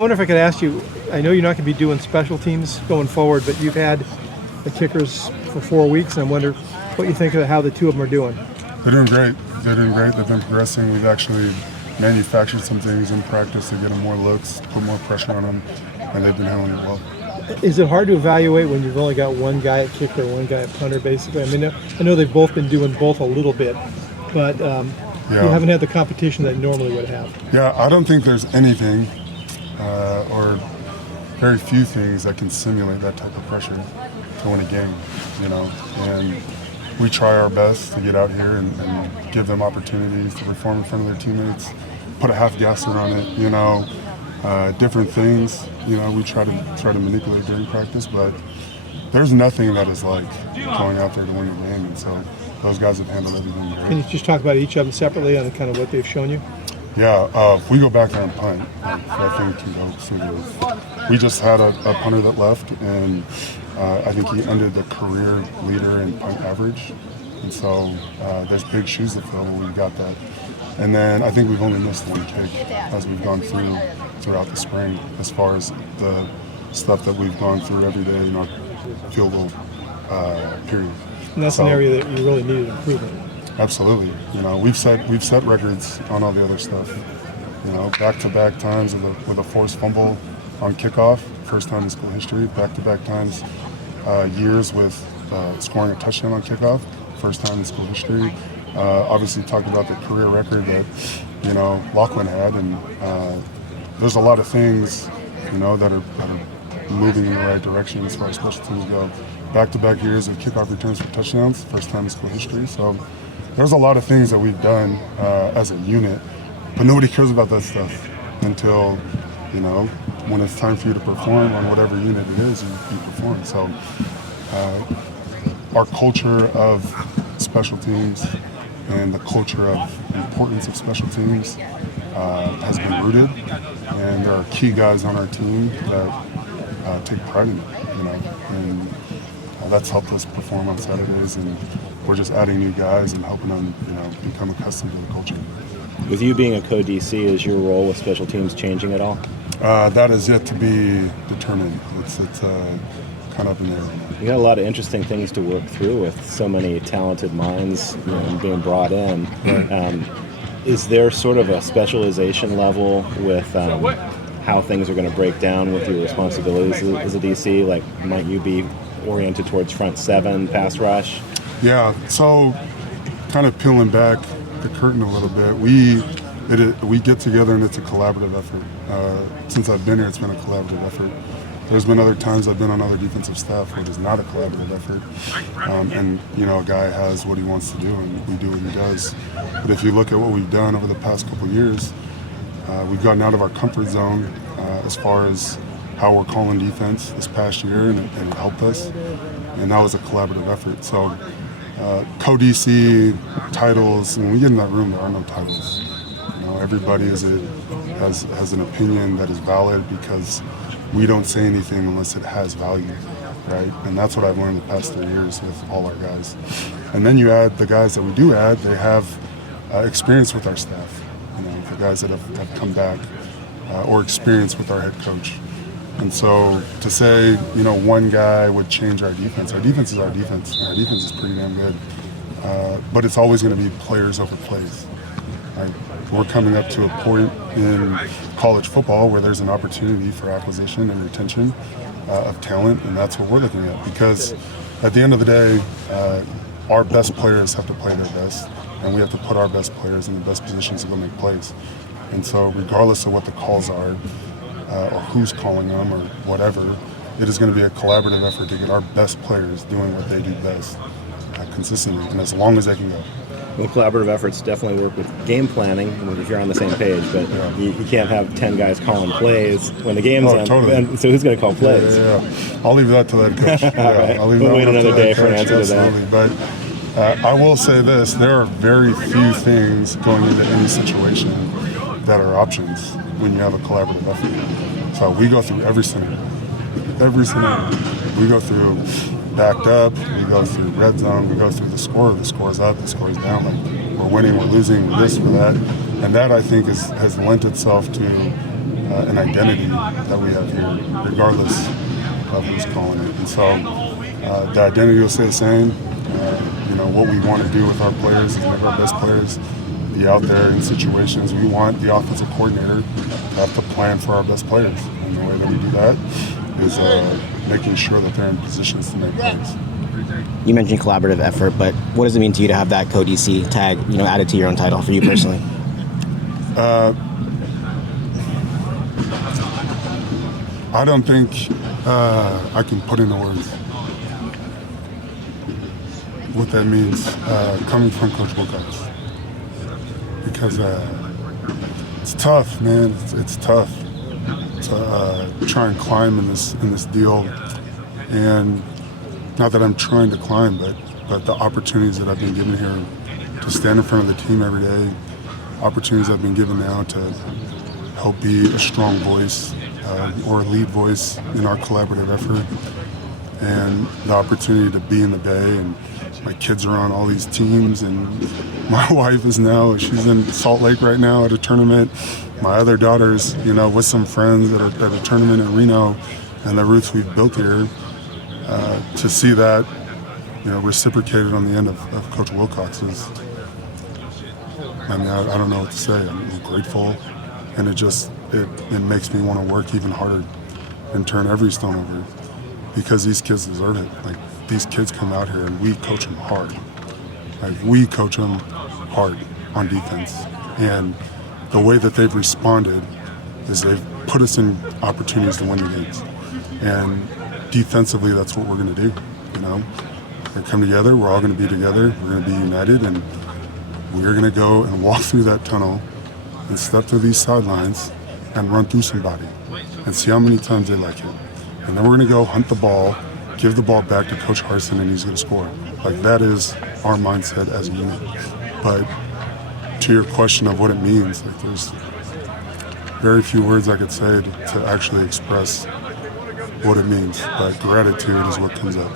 I wonder if I could ask you, I know you're not going to be doing special teams going forward, but you've had the kickers for 4 weeks, and I wonder what you think of how the two of them are doing. They're doing great. They're doing great. They've been progressing. We've actually manufactured some things in practice to get them more looks, put more pressure on them, and they've been handling it well. Is it hard to evaluate when you've only got one guy at kicker, one guy at punter, basically? I mean, I know they've both been doing both a little bit, but you haven't had the competition that you normally would have. Yeah, I don't think there's anything or very few things that can simulate that type of pressure to win a game, and we try our best to get out here and give them opportunities to perform in front of their teammates, put a half gasser on it, different things, we try to manipulate during practice, but there's nothing that is like going out there to win a game, and so those guys have handled everything great. Can you just talk about each of them separately on kind of what they've shown you? Yeah, if we go back there and punt, I think can go through the roof. We just had a punter that left, and I think he ended the career leader in punt average. And so there's big shoes to fill when we got that. And then I think we've only missed one kick as we've gone throughout the spring, as far as the stuff that we've gone through every day in our field goal period. And that's an area that you really needed improvement. Absolutely. We've set records on all the other stuff. Back-to-back times with a forced fumble on kickoff, first time in school history. Back-to-back times, years with scoring a touchdown on kickoff, first time in school history. Obviously, talked about the career record that Lachlan had, and there's a lot of things that are moving in the right direction as far as special teams go. Back-to-back years of kickoff returns for touchdowns, first time in school history. So there's a lot of things that we've done as a unit, but nobody cares about that stuff until, when it's time for you to perform on whatever unit it is, you perform. So our culture of special teams and the culture of importance of special teams has been rooted, and there are key guys on our team that take pride in it, and that's helped us perform on Saturdays, and we're just adding new guys and helping them, become accustomed to the culture. With you being a co-DC, is your role with special teams changing at all? That is yet to be determined. It's kind of up in the air. You got a lot of interesting things to work through with so many talented minds being brought in. Is there sort of a specialization level with how things are going to break down with your responsibilities as a DC? Like, might you be oriented towards front seven, pass rush? Yeah, so kind of peeling back the curtain a little bit, we get together and it's a collaborative effort. Since I've been here, it's been a collaborative effort. There's been other times I've been on other defensive staff where it is not a collaborative effort. And a guy has what he wants to do, and we do what he does. But if you look at what we've done over the past couple of years, we've gotten out of our comfort zone as far as how we're calling defense this past year, and it helped us. And that was a collaborative effort. So co-DC titles, when we get in that room, there are no titles. Everybody has an opinion that is valid because we don't say anything unless it has value, right? And that's what I've learned the past 3 years with all our guys. And then you add the guys that we do add, they have experience with our staff, the guys that have come back or experience with our head coach. And so to say, one guy would change our defense is our defense. Our defense is pretty damn good. But it's always going to be players over plays. Right? We're coming up to a point in college football where there's an opportunity for acquisition and retention of talent, and that's what we're looking at. Because at the end of the day, our best players have to play their best, and we have to put our best players in the best positions to go make plays. And so regardless of what the calls are, or who's calling them or whatever, it is going to be a collaborative effort to get our best players doing what they do best consistently, and as long as they can go. Well, collaborative efforts definitely work with game planning if you're on the same page, but you can't have 10 guys calling plays when the game's on. Totally. So who's going to call plays? Yeah. I'll leave that to that coach. Right. We'll wait another day for an answer to that. But I will say this, there are very few things going into any situation that are options when you have a collaborative effort. So we go through every scenario. We go through backed up, we go through red zone, we go through the score's up, the score's down, like we're winning, we're losing, we're this, we're that. And that, I think, has lent itself to an identity that we have here, regardless of who's calling it. And so the identity will stay the same. What we want to do with our players is make our best players be out there in situations. We want the offensive coordinator to have to plan for our best players. And the way that we do that is making sure that they're in positions to make plays. You mentioned collaborative effort, but what does it mean to you to have that co-DC tag, added to your own title for you personally? I don't think I can put into words what that means coming from Coach Wilcox, because it's tough, man. It's tough to try and climb in this deal, and not that I'm trying to climb, but the opportunities that I've been given here to stand in front of the team every day, opportunities I've been given now to help be a strong voice or a lead voice in our collaborative effort, and the opportunity to be in the Bay, and my kids are on all these teams, and my wife she's in Salt Lake right now at a tournament. My other daughter's, with some friends at a tournament in Reno, and the roots we've built here, to see that, reciprocated on the end of Coach Wilcox is, I don't know what to say. I'm grateful, and it makes me want to work even harder and turn every stone over, because these kids deserve it. Like, these kids come out here and we coach them hard. Like, we coach them hard on defense, and the way that they've responded is they've put us in opportunities to win the games. And defensively, that's what we're going to do. We come together. We're all going to be together. We're going to be united, and we're going to go and walk through that tunnel and step through these sidelines and run through somebody and see how many times they like it. And then we're going to go hunt the ball, give the ball back to Coach Harsin, and he's going to score. Like, that is our mindset as a unit. But to your question of what it means, like, there's very few words I could say to actually express what it means. But gratitude is what comes up.